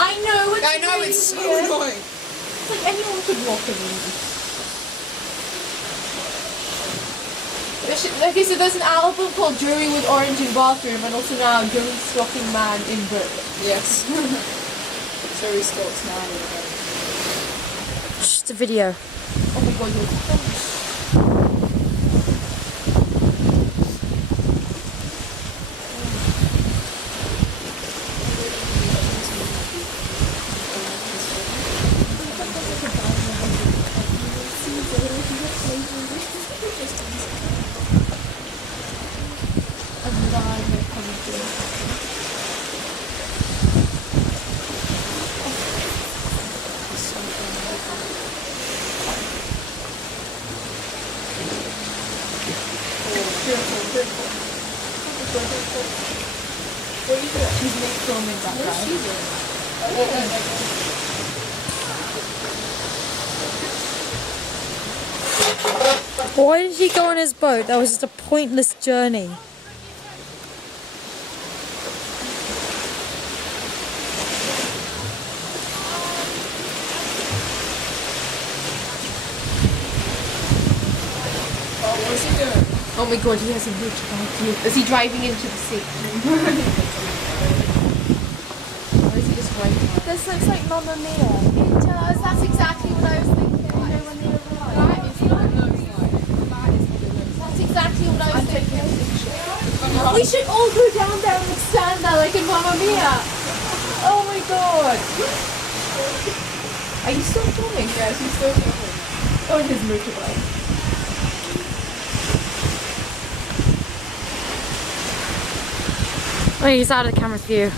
I know, it's I know, really it's so weird. annoying. It's like anyone could walk in these. Okay, so there's an album called Jury with Orange in Bathroom and also now Jury Stalking Man in Book. Yes. Jury stalks man in bed. Just a video. Oh my god, you're What are you doing? She's filming that guy. Why did he go on his boat? That was just a pointless journey. What's he doing? Oh my god, he has a motorbike. Is he driving into the sea? Or is he just driving? This looks like Mamma Mia. It does, that's exactly what I was thinking. You know, when they arrive. That is what it looks like. That's exactly what I was thinking. We should all go down there and stand there like in Mamma Mia. Oh my god. Are you still filming? Yes, he's still filming. On his motorbike. Oh, he's out of the camera's view.